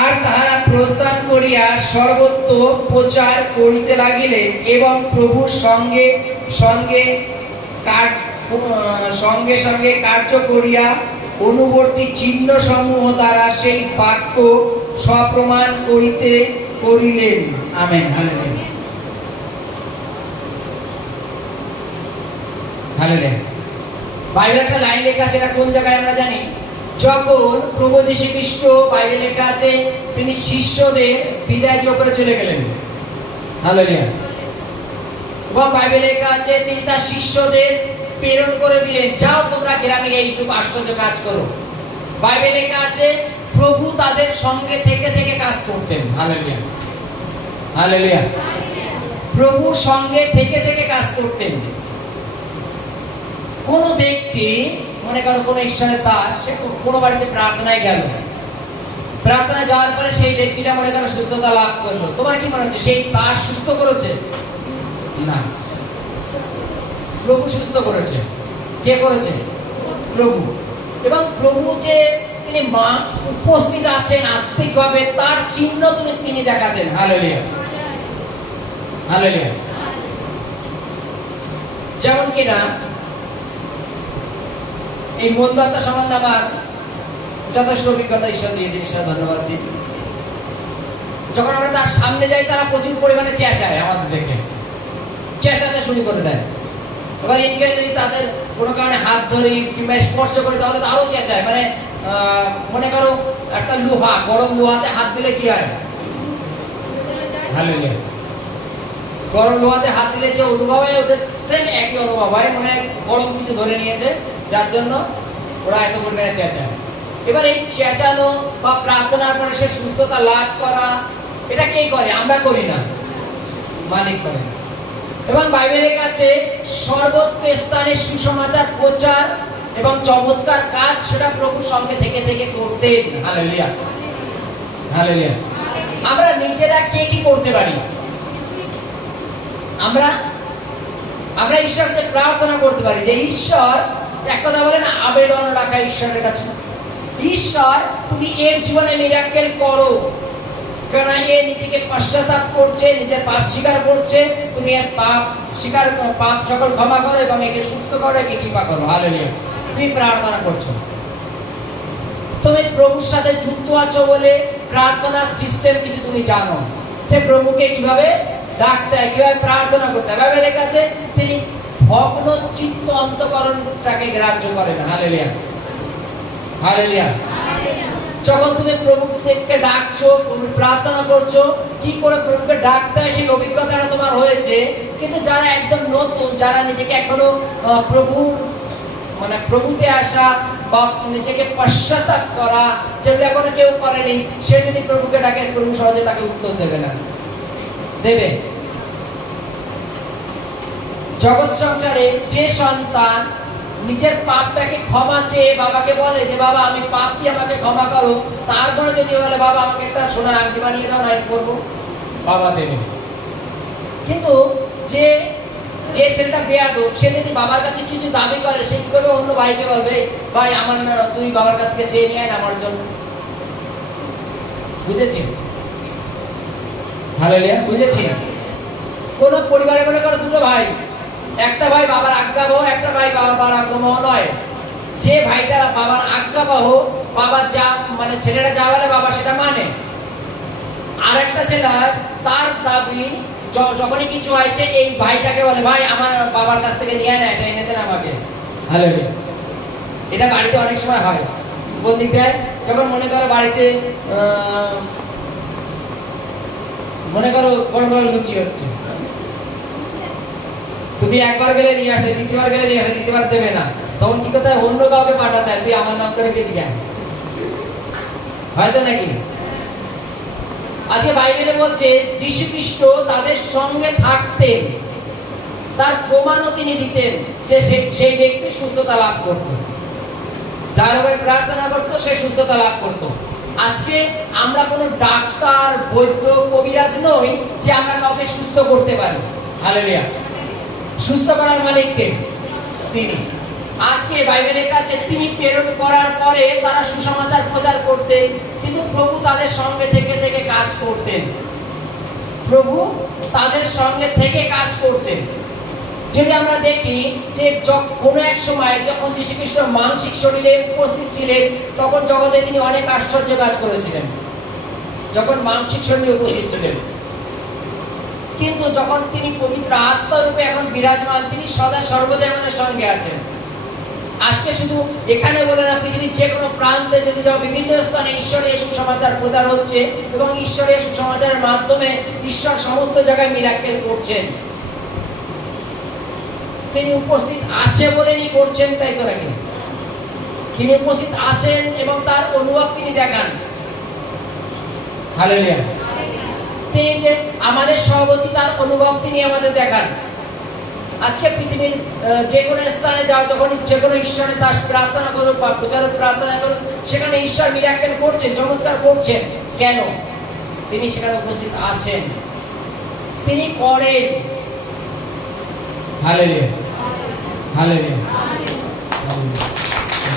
আর তাহারা প্রস্থান করিয়া সর্বত্র প্রচার করিতে লাগিলেন এবং প্রভুর সঙ্গে সঙ্গে সঙ্গে কার্য করিয়া অনুবর্তী চিহ্ন সমূহ দ্বারা সেই বাক্য সপ্রমাণ করিলেন। আমেন। Hallelujah hallelujah. বাইবেলে একটা লাইন লেখা আছে, এটা কোন জায়গায় আমরা জানি? যখন প্রভু যীশু খ্রিস্ট, বাইবেলে লেখা আছে, তিনি শিষ্যদের বিদায় দিয়ে উপরে চলে গেলেন। হালেলুয়া। এবং বাইবেলে লেখা আছে তিনি তার শিষ্যদের প্রেরণ করে দিলেন, যাও তোমরা গ্রামে এইটুকু আশ্চর্য কাজ করো। বাইবেলে লেখা আছে প্রভু তাদের সঙ্গে থেকে থেকে কাজ করতেন। Hallelujah hallelujah. প্রভুর সঙ্গে থেকে থেকে কাজ করতেন। কোন ব্যক্তি, মনে করো কোন ঈশ্বরের দাস, সে কোনো বাড়িতে প্রার্থনায় গেল, প্রার্থনা যাওয়ার পরে সেই ব্যক্তিটা মনে করো সুস্থতা লাভ করলো, তোমার কি মনে হচ্ছে সেই দাস সুস্থ করেছে? না, প্রভু সুস্থ করেছে। কে করেছে? প্রভু। এবং প্রভু যে তিনি মা উপস্থিত আছেন আত্মিকভাবে, তার চিহ্ন তিনি দেখাতেন। Hallelujah hallelujah. যেমন কিনা এই মন্দাত্মা সম্বন্ধে আমার যথেষ্ট অভিজ্ঞতা ঈশ্বর দিয়েছেন, ঈশ্বর ধন্যবাদ দিই। যখন আমরা তার সামনে যাই, তারা প্রচুর পরিমাণে চেঁচায়, আমাদের দেখে চেঁচাতে শুরু করে দেয়। এবার ইনকে যদি তাদের কোনো কারণে হাত ধরি কিংবা স্পর্শ করি, তাহলে তো আরো চেঁচায়। মানে মনে করো একটা লোহা, গরম লোহাতে হাত দিলে কি হয়? হালেলুয়া। গরম লোহাতে হাত দিলে যে অনুভব হয়, ওদের সেম একই অনুভব হয়, মানে গরম কিছু ধরে নিয়েছে, যার জন্য ওরা এত পরিমাণে চেঁচায়। এবার এই চেঁচানো বা প্রার্থনা করে সে সুস্থতা লাভ করা, এটা কে করে? আমরা করি না, মালিক করে। এবং বাইবেলের কাছে সর্বত্র স্থানে সুসমাচার প্রচার এবং চমৎকার কাজ, সেটা প্রভুর সঙ্গে থেকে থেকে করতেন। Hallelujah hallelujah. আমরা নিজেরা কে কি করতে পারি? আমরা ঈশ্বরের কাছে প্রার্থনা করতে পারি যে ঈশ্বর, এক কথা বলে না, আবেদন রাখা ঈশ্বরের কাছে, ঈশ্বর তুমি এর জীবনে মিরাকেল করো, কারণ এ নিজেকে পশ্চাতাপ করছে, নিজের পাপ স্বীকার করছে, তুমি এর পাপ স্বীকার, পাপ সকল ক্ষমা করো এবং একে সুস্থ করো, একে কৃপা করো। হালেলুয়া। তুমি প্রার্থনা করছো, তুমি প্রভুর সাথে যুক্ত আছো বলে প্রার্থনার সিস্টেম কিছু তুমি জানো, সে প্রভুকে কিভাবে ডাকতে হয়, কিভাবে প্রার্থনা করতে হয়। বাইবেলে লেখা আছে তিনি ভগ্ন চিত্ত অন্তঃকরণটাকে গ্রাহ্য করেন। Hallelujah hallelujah. যখন তুমি প্রভুকে ডাকছো, প্রার্থনা করছো, কি করে প্রভুকে ডাকতে হয় সেই অভিজ্ঞতাটা তোমার হয়েছে। কিন্তু যারা একদম নতুন, যারা নিজেকে এখনো প্রভুতে আসা বা নিজেকে পশ্চাতাপ করা, যেগুলো এখনো কেউ করেনি, সে যদি প্রভুকে ডাকে, প্রভু সহজে তাকে উত্তর দেবে না। দেবে। জগৎ সংসারে যে সন্তান নিজের পাপটাকে ক্ষমা চেয়ে বাবাকে বলে যে বাবা আমি পাপী, আমাকে ক্ষমা করো, তারপরে যদি বলে বাবা আমাকে একটা সোনার আংটি বানিয়ে দাও, আমি করবো, বাবা দেবে। কিন্তু যে ছেলেটা বেয়াদব, সে যদি বাবার কাছে কিছু দাবি করে, সে কি করবে? অন্য ভাইকে বলবে, ভাই আমার তুই বাবার কাছ থেকে চেয়ে নিয়ে আয় আমার জন্য। বুঝেছি? হালেলুয়া। বুঝেছি? কোন পরিবারে মনে করো দুটো ভাই, একটা ভাই বাবার আজ্ঞাবহ, একটা ভাই বাবার আজ্ঞাবহ নয়। যে ভাইটা বাবার আজ্ঞাবহ, বাবা যা মানে ছেলেটা যা বলে বাবা সেটা মানে। আর একটা ছেলে তার দাবি, যখনই কিছু হয় সে এই ভাইটাকে বলে, ভাই আমার বাবার কাছ থেকে নিয়ে নেয়, এটা এনে দেন আমাকে। হালেলুয়া। এটা বাড়িতে অনেক সময় হয়। কোন দিক দেয়? যখন মনে করো বাড়িতে মনে করো বড় বড় লুচি হচ্ছে, তুমি একবার গেলে নিয়ে আসে, দ্বিতীয়বার গেলে নিয়ে আসে, তৃতীয়বার দেবে না, তখন কি কথা? অন্য কাউকে পাঠাতে হয়, তুই আমার নাম করে কে দিয়ে হয়তো নাকি। আজকে বাইবেলে বলছে যীশু খ্রিস্ট তাদের সঙ্গে থাকতেন, তার প্রমাণও তিনি দিতেন যে সেই ব্যক্তি সুস্থতা লাভ করত, যার উপরে প্রার্থনা করতো সে সুস্থতা লাভ করত। আজকে আমরা কোনো ডাক্তার, বৈদ্য, কবিরাজ নই যে আমরা কাউকে সুস্থ করতে পারি। হালেলুয়া। সুস্থ করার মালিক কে? তিনি। আজকে বাইবেলের কাছে তিনি প্রেরণ করার পরে তারা সুসমাচার প্রচার করতেন, কিন্তু প্রভু তাদের সঙ্গে থেকে থেকে কাজ করতেন। প্রভু তাদের সঙ্গে থেকে কাজ করতেন। যদি আমরা দেখি যে কোনো এক সময় যখন যীশু খ্রিস্ট মানসিক শরীরে উপস্থিত ছিলেন, তখন জগতে তিনি অনেক আশ্চর্য কাজ করেছিলেন, যখন মানসিক শরীরে উপস্থিত ছিলেন। কিন্তু যখন তিনি পবিত্র আত্মারূপে এখন বিরাজমান, তিনি সদা সর্বদা আমাদের সঙ্গে আছেন। আজকে শুধু এখানে বলে না, পৃথিবীর যে কোনো প্রান্তে যদি যাও, বিভিন্ন স্থানে ঈশ্বরের সুসমাচার প্রচার হচ্ছে এবং ঈশ্বরের সুসমাচারের মাধ্যমে ঈশ্বর সমস্ত জায়গায় মিরাকেল করছেন। তিনি উপস্থিত আছে বলেনি করছেন, তাই তো নাকি? তিনি উপস্থিত আছেন এবং তার অনুভব তিনি দেখান। হালেলুয়া। তিনি যে আমাদের সভাপতি, তার অনুভব তিনি আমাদের দেখান। আজকে পৃথিবীর যে কোনো স্থানে যাও, যখন যে কোনো ঈশ্বরের দাস প্রার্থনা করুক বা প্রচারক প্রার্থনা করুক, সেখানে ঈশ্বর মিরাকেল করছেন, চমৎকার করছেন। কেন? তিনি সেখানে উপস্থিত আছেন, তিনি করেন। Hallelujah, hallelujah.